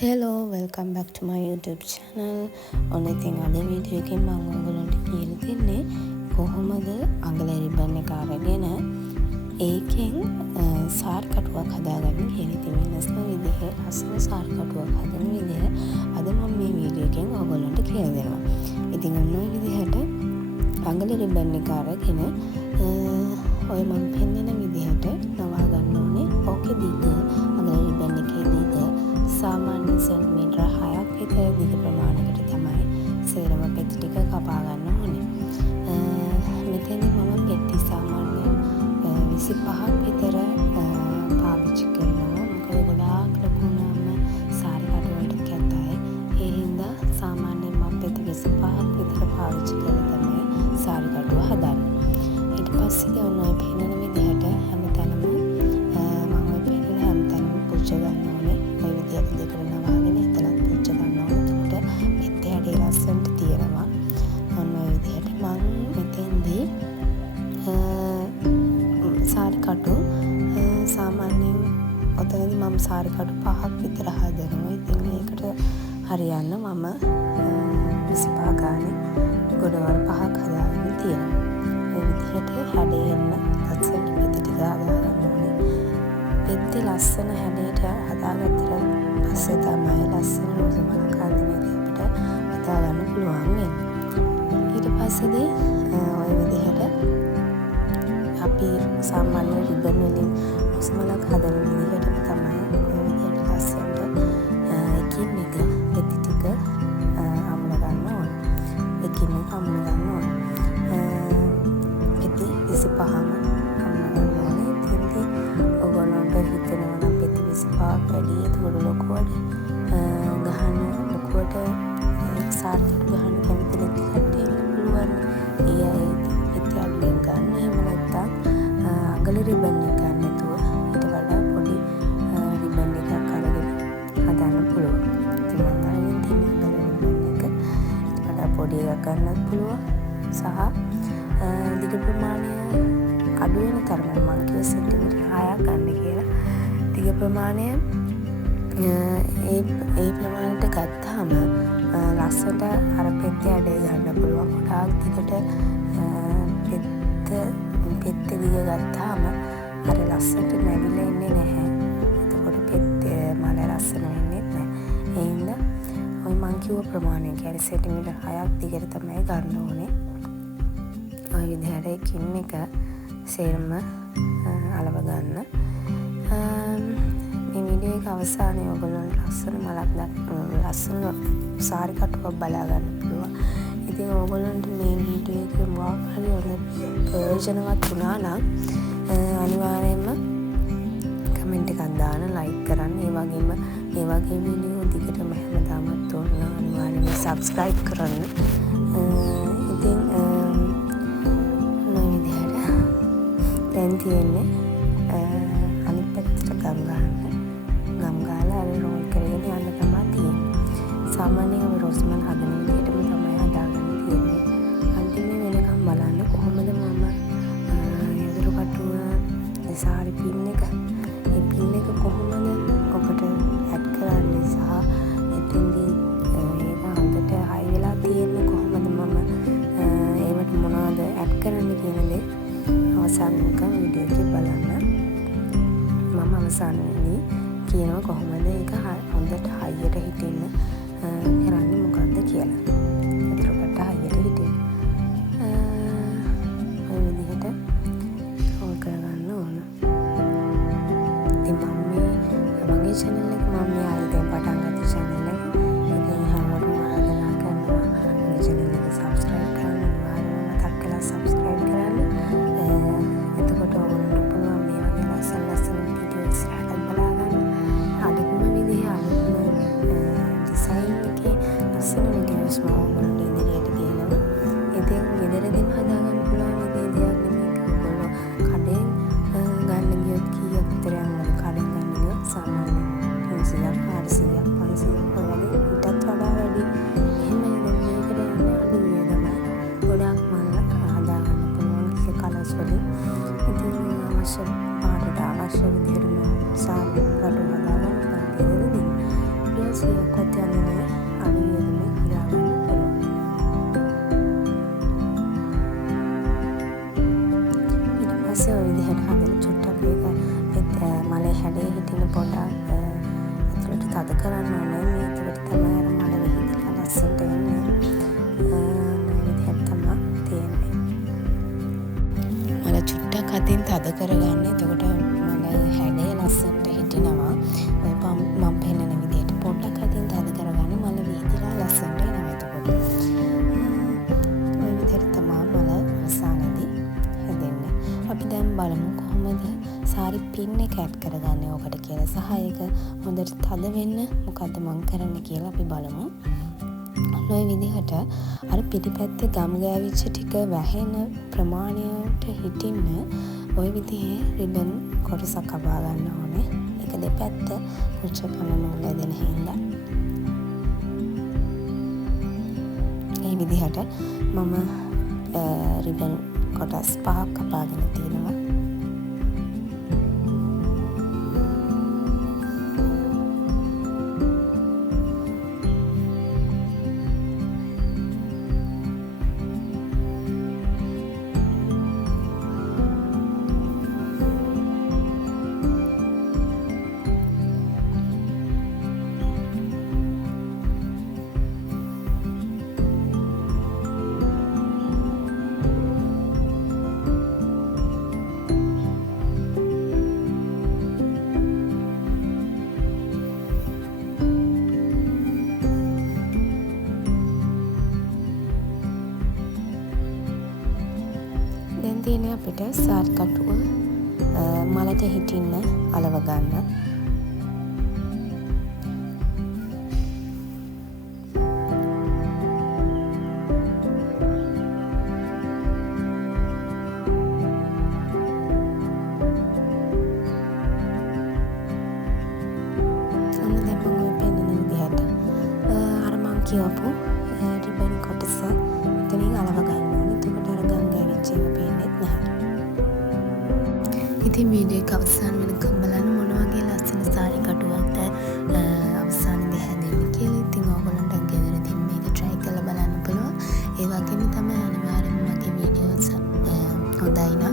Hello, welcome back to my YouTube channel. ඔන්න ඉතින් අද වීඩියෝ එකෙන් මම ඔයගොල්ලන්ට කියලා දෙන්නේ කොහොමද අඟල රිබන් එක අරගෙන ඒකෙන් සාරි කටුවක් හදාගන්න කියලා. ඉතින් වෙනස්ම විදිහ අසල සාරි කටුවක් හදන විදිහ අද මම මේ වීඩියෝ එකෙන් ඔයගොල්ලන්ට කියලා දෙනවා. ඉතින් ඔන්න ඔය විදිහට අඟල රිබන් එක අරගෙන ඔය මම පෙන්නන විදිහට නවා ගන්න ඕනේ. ඕකේ දිග අඟල රිබන් එකේ දිග සාමාන්‍ය සෙන්ටිමීටර 6ක් විතර දිග ප්‍රමාණයකට තමයි සේරම පෙති ටික කපා ගන්න ඕනේ. මෙතෙන්දී මම පෙති සාමාන්‍යයෙන් 25ක් විතර පාවිච්චි කරනවා. මොකද ගොඩාක් ලොකු නම් සාරි කටු වලට කැතයි. ඒ හින්දා සාමාන්‍යයෙන් මම පෙති 25ක් විතර පාවිච්චි කරලා තමයි සාරි කටුව හදන්නේ. ඊට පස්සේ ඔන්න ඔය පෙන්නන විදිහට හැමතැනම මම ඔය පෙන්නන හැමතැනම පුච්ච ගන්න ඕනේ. ඔය විදිහට දෙකට නවාගෙන එතනත් පුච්ච ගන්න ඕනේ. එතකොට පිට හැඩේ ලස්සනට තියෙනවා. ඔන්න ඔය විදිහට මම මෙතෙන්දී සාරි කටු සාමාන්‍යයෙන් ඔතනදී මම සාරි කටු 5ක් විතර හදනවා. ඉතින් ඒකට හරියන්න මම 25 ගානේ ගොඩවල් 5ක් හදාගෙන තියෙනවා. ඔය විදිහට හැඩේ එන්න ලස්සන පිට ටික හදාගන්න ඕනේ. පිටේ ලස්සන හැඩයට හදාගත්තට පස්සේ තමයි ලස්සන රෝසමලක් අඳින්නේ අපිට හදා ගන්න පුළුවන් වෙන්නේ. ඊට පස්සේදී ඔය විදිහට අපි සාමාන්‍ය රිබන් වලින් රෝසමලක් හදන විදිහටම තමයි ඔය විදිහට ලස්සනට එකින් එක පෙති ටික අමුණ ගන්න ඕනේ. එකින් එක අමුණ ගන්න ඕනේ. පෙති 25ම අමුණ ගන්න ඕනේ. ඉතින් ඔයගොල්ලන්ට හිතෙනවා නම් පෙති 25ක් වැඩි ඒකට ලොකුවට ගහන්න ලොකුවට සාර්ථක ගහන්න කැමති නැති කට්ටිය ඉන්න පුළුවන්. ඒ අය පෙති අඩුවෙන් ගන්න. එහෙම නැත්නම් අඟල රිබන් එක ගන්න නැතුව ඊට වඩා පොඩි රිබන් එකක් අරගෙන හදන්න පුළුවන්. ඉතින් මම අරගෙන තියෙන අඟල රිබන් එක ඊට වඩා පොඩි එකක් ගන්නත් පුළුවන්. සහ දිග ප්‍රමාණය අඩු වෙන තරමට මම කිව්ව සෙන්ටිමීටර 6ක් ගන්න කියලා. දිග ප්‍රමාණය ඒ ප්‍රමාණයට ගත්තාම ලස්සනට අර පෙත්තේ ඇඩේ ගන්න පුළුවන්. ගොඩාක් දිගට පෙත්තේ දිග ගත්තාම අර ලස්සනට නැවිලා ඉන්නේ නැහැ. එතකොට පෙත්තේ මල ලස්සන වෙන්නේ නැහැ. ඒ හින්දා ඔය මං කිව්ව ප්‍රමාණය කියන්නේ සෙන්ටිමීටර 6ක් දිගට තමයි ගන්න ඕනේ. ඔය විදිහට එකින් එක සේරම අලව ගන්න. මේ වීඩියෝ එක අවසානයේ ඔයගොල්ලන්ට ලස්සන මලක් ලස්සන සාරි කටුවක් බලා ගන්න පුළුවන්. ඉතින් ඔයගොල්ලන්ට මේ වීඩියෝ එක මොකක් හරි ප්‍රයෝජනවත් වුණා නම් අනිවාර්යයෙන්ම කමෙන්ට් එකක් දාන්න, ලයික් කරන්න. ඒ වගේම මේ වගේ වීඩියෝ දිගටම හැමදාමත් ඕන නම් අනිවාර්යයෙන්ම සබ්ස්ක්‍රයිබ් කරන්න. ඉතින් මේ විදිහට දැන් තියෙන්නේ අනිත් පැත්තට ගම් ගාලා අර රෝල් කරගෙන යන්න තමයි තියෙන්නේ. සාමාන්‍යයෙන් අපි රෝස්මල් හදන විදිහටම තමයි හදාගන්න තියෙන්නේ. අන්තිමේ වෙනකම් බලන්න කොහොමද මම යදුරු කටුව සාරි පින් එක මේ පින් එක කොහොමද ඔකට ඇඩ් කරන්නේ සහ එතෙන්දී ඒක හොඳට හයි වෙලා තියෙන්නේ කොහොමද මම ඒවට මොනවද ඇඩ් කරන්න කියන දේ අවසාන වෙනකම් වීඩියෝ එකේ බලන්න. මම අවසානයේදී කියනවා කොහොමද ඒක හොඳට හයියට හිටින්න කරන්නේ මොකද්ද කියලා. 100ක්වත් යන්නේ නැහැ. අඩු වියදමේ හදා ගන්න පුළුවන්. ඊට පස්සේ ඔය විදිහට හදලා චුට්ටක් ඒක මලේ හැඩේ හිටින පොඩක් ඇතුළට තද කරන්න ඕනේ. මේකට තමයි අර මල විහිදලා ලස්සනට එන්නේ. මේ විදිහට තමයි තියෙන්නේ. මල චුට්ටක් අතින් තද කරගන්න. එතකොට මල හැඩේ ලස්සනට හිටිනවා. ඔය මම පෙන්නන විදිහට පොඩ්ඩක් අතින් තද කරගන්න මල විහිදලා ලස්සනට එනවා. එතකොට ඔය විදිහට තමයි මල අවසානයේදී හැදෙන්නේ. අපි දැන් බලමු කොහොමද සාරි පින් එක ඇඩ් කරගන්නේ ඕකට කියලා. සහ ඒක හොඳට තද වෙන්න මොකද්ද මම කරන්නේ කියලා අපි බලමු. ඔය විදිහට අර පිටිපැත්තේ ගම් ගෑවිච්ච ටික වැහෙන ප්‍රමාණයට හිටින්න ඔය විදිහේ රිබන් කොටසක් කපා ගන්න ඕනේ. ඒක දෙපැත්ත කුච්ච කන නූල් ඇදෙන හින්දා. මේ විදිහට මම රිබන් කොටස් 5ක් කපාගෙන තියෙනවා. දැන් තියෙන්නේ අපිට සාරි කටුව මලට හිටින්න අලව ගන්න. කියවපු රිබන් කොටස එතනින් අලව ගන්න ඕනේ. එතකොට අර ගම් ගෑවිච්ච ඒවා පේන්නේ නැහැ. ඉතින් වීඩියෝ එක අවසන් වෙනකම් බලන්න මොන වගේ ලස්සන සාරි කටුවක්ද අවසානයේදී හැදෙන්නේ කියලා. ඉතින් ඕගොල්ලන්ට ගෙදරදී මේක try කරලා බලන්න පුළුවන්. ඒ වගේම තමයි අනිවාර්යෙන්ම මගේ වීඩියෝස් හොඳයි නම්